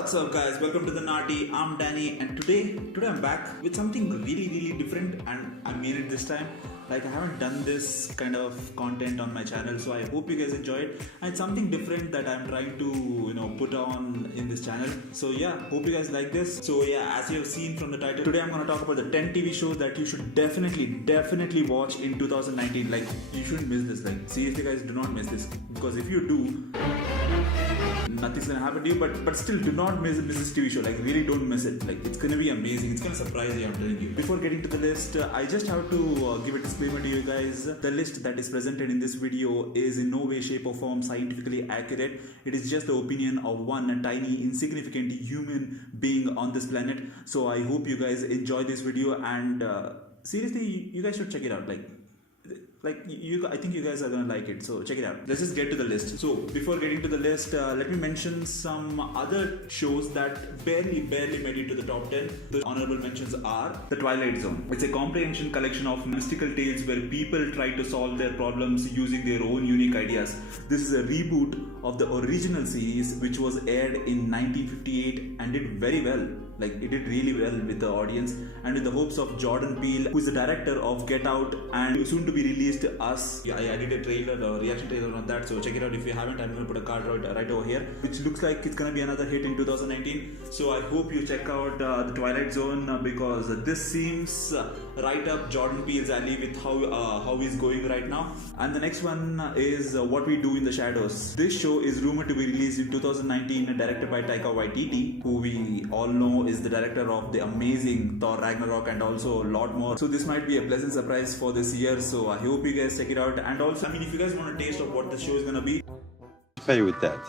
What's up guys, welcome to the Naughty. I'm Danny and today I'm back with something really different, and I mean it this time. Like, I haven't done this kind of content on my channel, so I hope you guys enjoy it. And it's something different that I'm trying to put on in this channel. So yeah, hope you guys like this. So yeah, as you have seen from the title, today I'm gonna talk about the 10 TV shows that you should definitely watch in 2019. Like, you shouldn't miss this. Like, seriously guys, do not miss this, because if you do, nothing's gonna happen to you. But still, do not miss this TV show. Like, really don't miss it. Like, it's gonna be amazing. It's gonna surprise you, I'm telling you. Before getting to the list, I just have to give a disclaimer to you guys. The list that is presented in this video is in no way, shape or form scientifically accurate. It is just the opinion of one tiny insignificant human being on this planet. So I hope you guys enjoy this video, and seriously, you guys should check it out. I think you guys are gonna like it, so check it out. Let's just get to the list. So before getting to the list, let me mention some other shows that barely made it to the top 10. The honorable mentions are The Twilight Zone. It's a comprehension collection of mystical tales where people try to solve their problems using their own unique ideas. This is a reboot of the original series, which was aired in 1958 and did very well. Like, it did really well with the audience and with the hopes of Jordan Peele, who is the director of Get Out and soon to be released Us. Yeah, I did a trailer or reaction trailer on that, so check it out if you haven't. I'm going to put a card right over here, which looks like it's going to be another hit in 2019. So I hope you check out The Twilight Zone, because this seems right up Jordan Peele's alley with how he's going right now. And the next one is What We Do in the Shadows. This show is rumored to be released in 2019, directed by Taika Waititi, who we all know is the director of the amazing Thor Ragnarok and also a lot more. So this might be a pleasant surprise for this year, so I hope you guys check it out. And also, I mean, if you guys want a taste of what the show is gonna be, pay with that.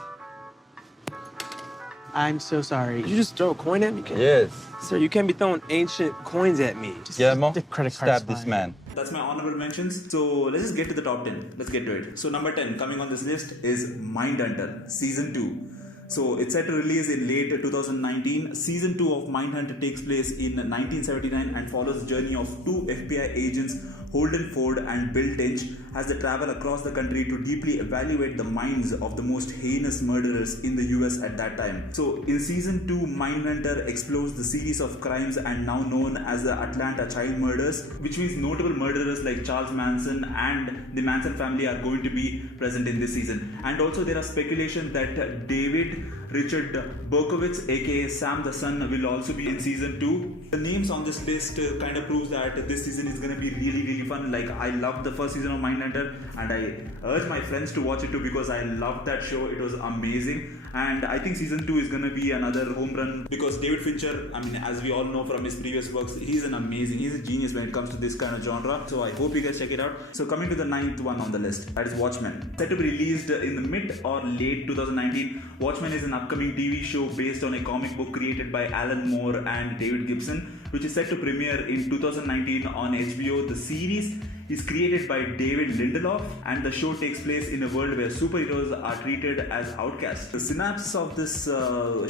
I'm so sorry. Did you just throw a coin at me? Yes. Sir, you can't be throwing ancient coins at me. Guillermo, the credit card's stab this fine. man. that's my honorable mentions. So let's just get to the top 10. Let's get to it. So number 10 coming on this list is Mindhunter Season 2. So it's set to release in late 2019. Season 2 of Mindhunter takes place in 1979 and follows the journey of two FBI agents, Holden Ford and Bill Tench, as they travel across the country to deeply evaluate the minds of the most heinous murderers in the US at that time. So in Season 2, Mindhunter explores the series of crimes and now known as the Atlanta child murders, which means notable murderers like Charles Manson and the Manson family are going to be present in this season. And also there are speculation that David Richard Berkowitz, aka Sam the Son, will also be in Season 2. The names on this list kind of proves that this season is going to be really fun. Like, I loved the first season of Mindhunter and I urge my friends to watch it too, because I loved that show. It was amazing. And I think Season 2 is going to be another home run, because David Fincher, I mean, as we all know from his previous works, he's a genius when it comes to this kind of genre. So I hope you guys check it out. So coming to the 9th one on the list, that is Watchmen. Set to be released in the mid or late 2019, Watchmen is an upcoming TV show based on a comic book created by Alan Moore and David Gibson, which is set to premiere in 2019 on HBO. The series is created by David Lindelof, and the show takes place in a world where superheroes are treated as outcasts. The synopsis of this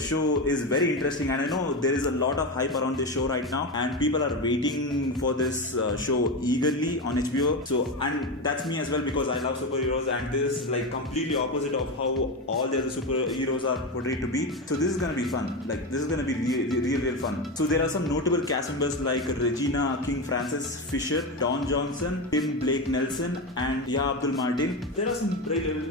show is very interesting, and I know there is a lot of hype around this show right now, and people are waiting for this show eagerly on HBO. So, and that's me as well, because I love superheroes, and this is like completely opposite of how all the other superheroes are portrayed to be. So this is gonna be fun. Like, this is gonna be real fun. So there are some notable cast members like Regina King, Frances Fisher, Don Johnson, Tim Blake Nelson, and Abdul Martin. There are some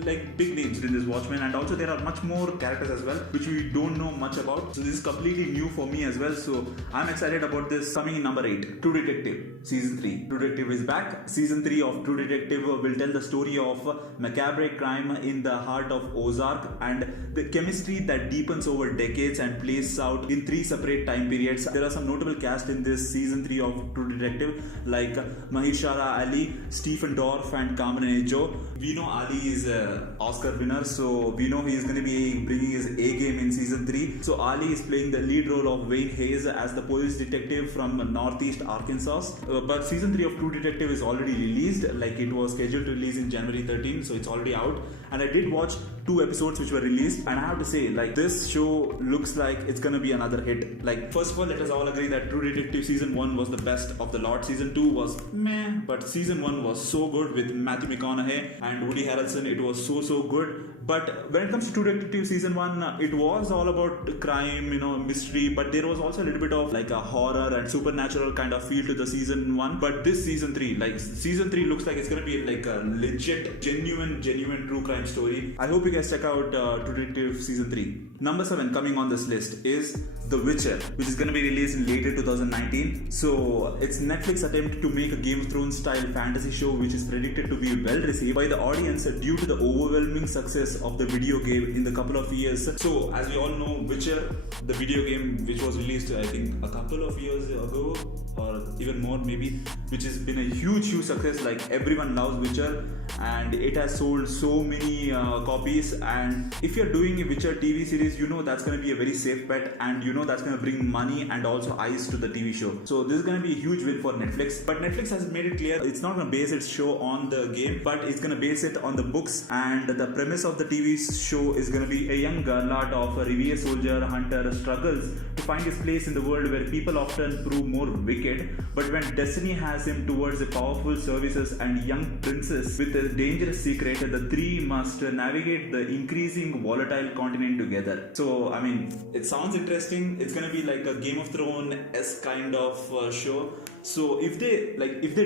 like big names in this Watchmen, and also there are much more characters as well, which we don't know much about. So this is completely new for me as well. So I'm excited about this. Coming in number 8, True Detective Season 3. True Detective is back. Season 3 of True Detective will tell the story of macabre crime in the heart of Ozark and the chemistry that deepens over decades and plays out in 3 separate time periods. There are some notable cast in this Season 3 of True Detective, like Mahershala Ali, Stephen Dorff, and Cameron Ejo. We know Ali is an Oscar winner, so we know he is going to be bringing his A game in Season 3. So Ali is playing the lead role of Wayne Hayes as the police detective from Northeast Arkansas. But Season 3 of True Detective is already released. Like, it was scheduled to release in January 13, so it's already out. And I did watch 2 episodes which were released, and I have to say, like, this show looks like it's gonna be another hit. Like, first of all, let us all agree that True Detective Season 1 was the best of the lot. Season 2 was meh, but Season 1 was so good with Matthew McConaughey and Woody Harrelson. It was so good. But when it comes to True Detective season 1, it was all about crime, mystery, but there was also a little bit of like a horror and supernatural kind of feel to the season 1. But this season 3, like season 3 looks like it's gonna be like a legit, genuine true crime story. I hope you guys check out True Detective season 3. Number 7 coming on this list is The Witcher, which is gonna be released in later 2019. So it's Netflix attempt to make a Game of Thrones style fantasy show, which is predicted to be well received by the audience due to the overwhelming success of the video game in the couple of years. So as we all know, Witcher, the video game which was released I think a couple of years ago or even more maybe, which has been a huge success. Like everyone loves Witcher and it has sold so many copies, and if you're doing a Witcher TV series, that's going to be a very safe bet, and that's going to bring money and also eyes to the TV show. So this is going to be a huge win for Netflix. But Netflix has made it clear it's not going to base its show on the game, but it's going to base it on the books. And the premise of the TV show is going to be a young Garlat of a Revere soldier hunter struggles to find his place in the world where people often prove more wicked. But when destiny has him towards a powerful services and young princess with a dangerous secret, the three must navigate the increasing volatile continent together. So I mean, it sounds interesting. It's gonna be like a Game of Thrones-esque kind of show. So if they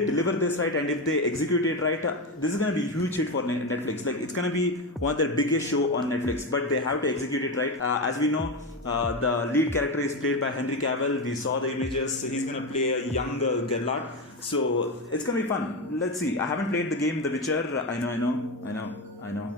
deliver this right and if they execute it right, this is gonna be a huge hit for Netflix. Like it's gonna be one of their biggest show on Netflix, but they have to execute it right. As we know, the lead character is played by Henry Cavill. We saw the images. He's gonna play a young Geralt. So it's gonna be fun. Let's see. I haven't played the game The Witcher. I know.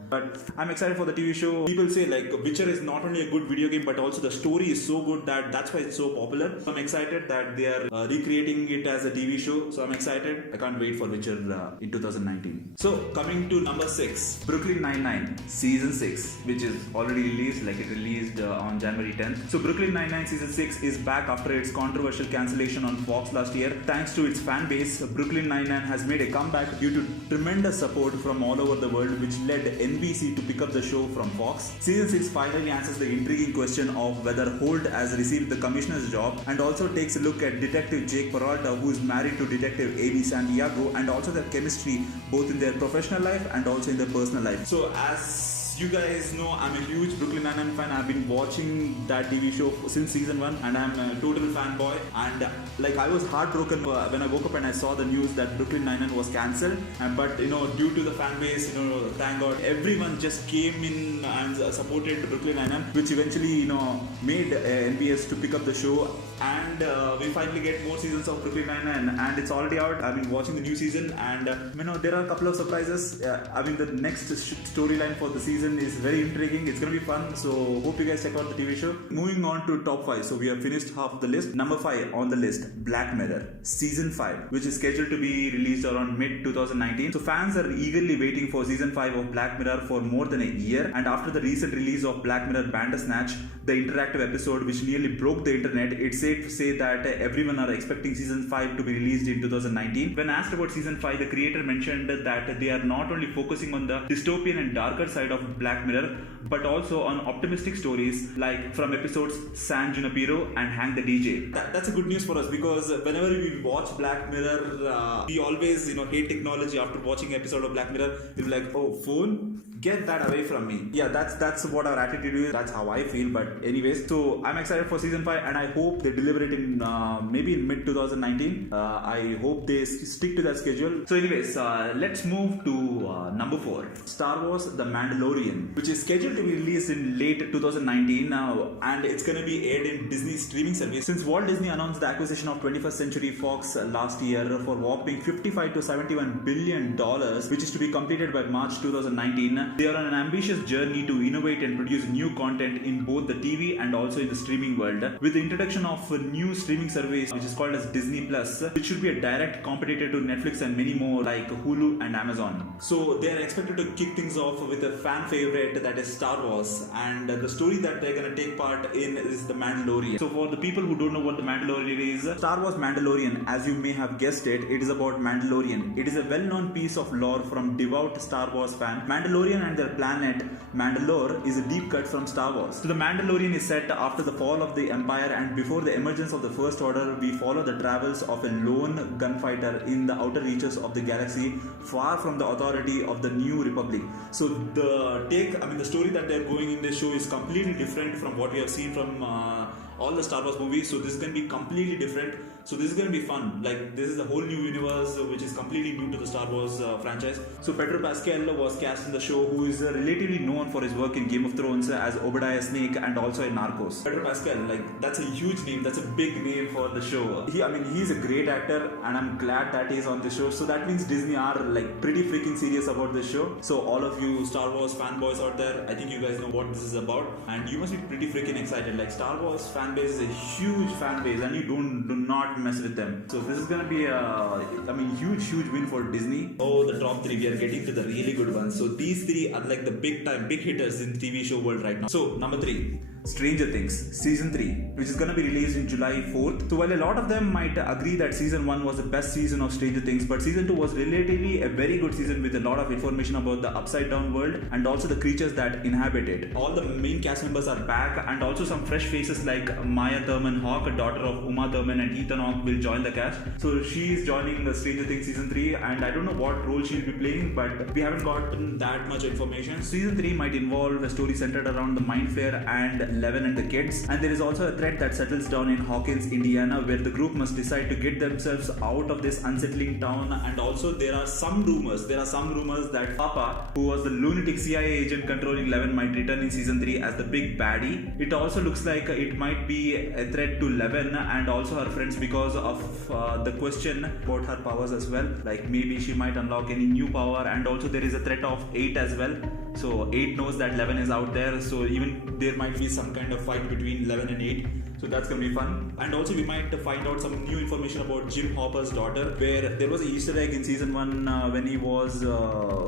But I'm excited for the TV show. People say like Witcher is not only a good video game, but also the story is so good that's why it's so popular. So I'm excited that they are recreating it as a TV show. So I'm excited. I can't wait for Witcher in 2019. So coming to number 6, Brooklyn Nine-Nine season 6, which is already released. Like it released on January 10th. So Brooklyn Nine-Nine season 6 is back after its controversial cancellation on Fox last year. Thanks to its fan base, Brooklyn Nine-Nine has made a comeback due to tremendous support from all over the world, which led NBC to pick up the show from Fox. Season 6 finally answers the intriguing question of whether Holt has received the commissioner's job, and also takes a look at Detective Jake Peralta, who is married to Detective Amy Santiago, and also their chemistry both in their professional life and also in their personal life. So as you guys know, I'm a huge Brooklyn Nine-Nine fan. I've been watching that TV show since season 1 and I'm a total fanboy. And like I was heartbroken when I woke up and I saw the news that Brooklyn Nine-Nine was cancelled. But due to the fan base, thank God, everyone just came in and supported Brooklyn Nine-Nine, which eventually made NBS to pick up the show. And we finally get more seasons of Brooklyn Nine-Nine, and it's already out. I've been watching the new season, and there are a couple of surprises. The next storyline for the season is very intriguing. It's gonna be fun. So hope you guys check out the TV show. Moving on to top 5. So we have finished half of the list. Number 5 on the list, Black Mirror season 5, which is scheduled to be released around mid 2019. So fans are eagerly waiting for season 5 of Black Mirror for more than a year. And after the recent release of Black Mirror Bandersnatch, the interactive episode which nearly broke the internet, it's safe to say that everyone are expecting season 5 to be released in 2019. When asked about season 5, the creator mentioned that they are not only focusing on the dystopian and darker side of Black Mirror, but also on optimistic stories like from episodes San Junipero and Hang the DJ. That's a good news for us, because whenever we watch Black Mirror, we always hate technology. After watching an episode of Black Mirror, we'll be like, oh, phone, get that away from me. Yeah, that's what our attitude is. That's how I feel. But anyways, so I'm excited for season 5 and I hope they deliver it in maybe in mid 2019. I hope they stick to that schedule. So anyways, let's move to number 4, Star Wars The Mandalorian, which is scheduled to be released in late 2019 now, and it's going to be aired in Disney's streaming service. Since Walt Disney announced the acquisition of 21st Century Fox last year for whopping $55 to $71 billion, which is to be completed by March 2019, they are on an ambitious journey to innovate and produce new content in both the TV and also in the streaming world, with the introduction of a new streaming service which is called as Disney Plus, which should be a direct competitor to Netflix and many more like Hulu and Amazon. So they are expected to kick things off with a fan favorite, that is Star Wars, and the story that they're going to take part in is The Mandalorian. So for the people who don't know what The Mandalorian is, Star Wars Mandalorian, as you may have guessed it is about Mandalorian. It is a well-known piece of lore from devout Star Wars fan. Mandalorian Mandalorian and their planet Mandalore is a deep cut from Star Wars. So the Mandalorian is set after the fall of the Empire and before the emergence of the First Order. We follow the travels of a lone gunfighter in the outer reaches of the galaxy, far from the authority of the New Republic. So the story that they're going in this show is completely different from what we have seen from all the Star Wars movies. So this is going to be completely different. So this is going to be fun. Like, this is a whole new universe which is completely new to the Star Wars franchise. So Pedro Pascal was cast in the show, who is relatively known for his work in Game of Thrones as Obadiah Snake and also in Narcos. Pedro Pascal, like, that's a huge name. That's a big name for the show. He's a great actor, and I'm glad that he's on the show. So that means Disney are like pretty freaking serious about this show. So all of you Star Wars fanboys out there, I think you guys know what this is about, and you must be pretty freaking excited. Like, Star Wars fan base is a huge fan base, and you do not mess with them. So this is gonna be a huge win for Disney. Oh, the top 3, we are getting to the really good ones. So these 3 are like the big hitters in the TV show world right now. So number 3, Stranger Things Season 3, which is going to be released in July 4th. So while a lot of them might agree that Season 1 was the best season of Stranger Things, but Season 2 was relatively a very good season with a lot of information about the upside down world and also the creatures that inhabit it. All the main cast members are back, and also some fresh faces like Maya Thurman Hawke, a daughter of Uma Thurman, and Ethan Hawke will join the cast. So she is joining the Stranger Things Season 3, and I don't know what role she'll be playing, but we haven't gotten that much information. Season 3 might involve a story centered around the Mind Flayer and Eleven and the kids, and there is also a threat that settles down in Hawkins, Indiana, where the group must decide to get themselves out of this unsettling town. And also there are some rumors that Papa, who was the lunatic CIA agent controlling Eleven, might return in Season 3 as the big baddie. It also looks like it might be a threat to Eleven and also her friends because of the question about her powers as well. Like, maybe she might unlock any new power, and also there is a threat of 8 as well. So 8 knows that 11 is out there, so even there might be some kind of fight between 11 and 8. So that's gonna be fun. And also we might find out some new information about Jim Hopper's daughter, where there was an Easter egg in Season 1 when he was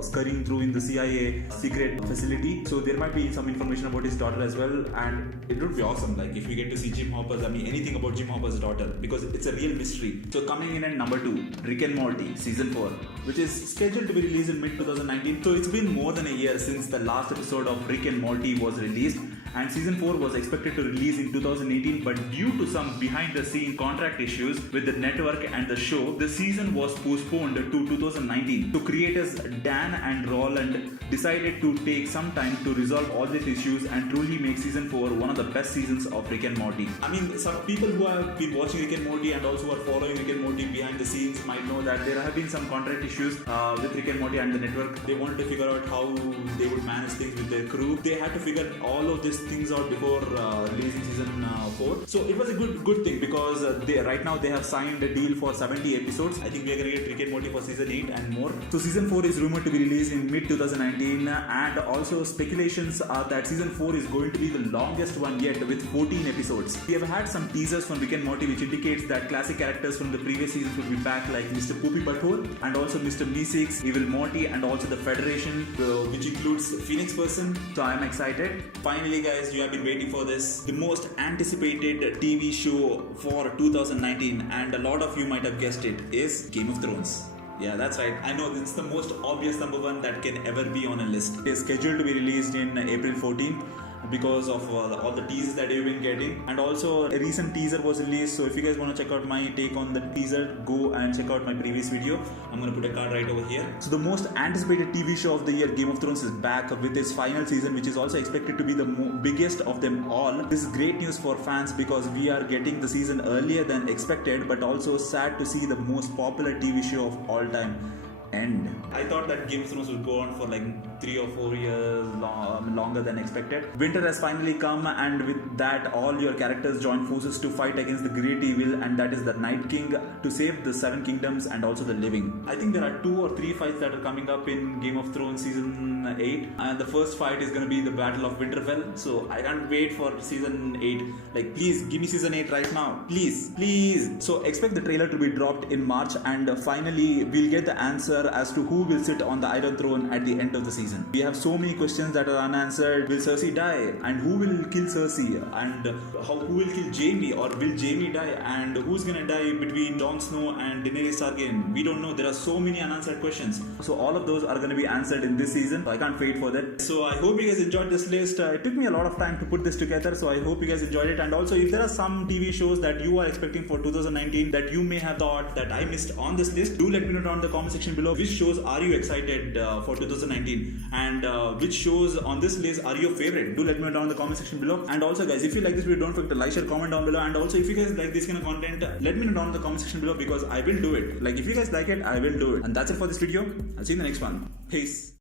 scurrying through in the CIA secret facility. So there might be some information about his daughter as well, and it would be awesome, like, if we get to see anything about Jim Hopper's daughter, because it's a real mystery. So coming in at number 2, Rick and Morty Season 4, which is scheduled to be released in mid-2019. So it's been more than a year since the last episode of Rick and Morty was released, and Season 4 was expected to release in 2018, but due to some behind-the-scene contract issues with the network and the show, the season was postponed to 2019. So creators Dan and Roland decided to take some time to resolve all these issues and truly make Season 4 one of the best seasons of Rick and Morty. I mean, some people who have been watching Rick and Morty and also are following Rick and Morty behind the scenes might know that there have been some contract issues with Rick and Morty and the network. They wanted to figure out how they would manage things with their crew. They had to figure all of these things out before releasing Season 4. So it was a good thing, because right now they have signed a deal for 70 episodes. I think we are going to get Rick and Morty for Season 8 and more. So Season 4 is rumored to be released in mid-2019, and also speculations are that Season 4 is going to be the longest one yet with 14 episodes. We have had some teasers from Rick and Morty which indicates that classic characters from the previous seasons will be back, like Mr. Poopy Butthole and also Mr. Meeseeks, Evil Morty, and also the Federation, which includes Phoenix Person. So I am excited. Finally guys, you have been waiting for this. The most anticipated TV show for 2019, and a lot of you might have guessed it, is Game of Thrones. Yeah, that's right. I know it's the most obvious number one that can ever be on a list. It is scheduled to be released in April 14th. Because of all the teasers that you've been getting, and also a recent teaser was released. So if you guys want to check out my take on the teaser, go and check out my previous video. I'm going to put a card right over here. So the most anticipated TV show of the year, Game of Thrones, is back with its final season, which is also expected to be the biggest of them all. This is great news for fans because we are getting the season earlier than expected, but also sad to see the most popular TV show of all time end. I thought that Game of Thrones would go on for like 3 or 4 years longer than expected. Winter has finally come, and with that all your characters join forces to fight against the great evil, and that is the Night King, to save the 7 kingdoms and also the living. I think there are 2 or 3 fights that are coming up in Game of Thrones Season 8, and the first fight is going to be the Battle of Winterfell. So I can't wait for Season 8. Like, please give me Season 8 right now, please. So expect the trailer to be dropped in March, and finally we'll get the answer as to who will sit on the Iron Throne at the end of the season. season. We have so many questions that are unanswered. Will Cersei die? And who will kill Cersei? And who will kill Jaime? Or will Jaime die? And who's gonna die between Jon Snow and Daenerys Targaryen? We don't know. There are so many unanswered questions. So all of those are gonna be answered in this season. So I can't wait for that. So I hope you guys enjoyed this list. It took me a lot of time to put this together. So I hope you guys enjoyed it. And also, if there are some TV shows that you are expecting for 2019 that you may have thought that I missed on this list, do let me know down in the comment section below. Which shows are you excited for 2019, and which shows on this list are your favorite? Do let me know down in the comment section below. And also guys, if you like this video, don't forget to like, share, comment down below. And also, if you guys like this kind of content, let me know down in the comment section below, because I will do it. Like, if you guys like it, I will do it. And that's it for this video. I'll see you in the next one. Peace.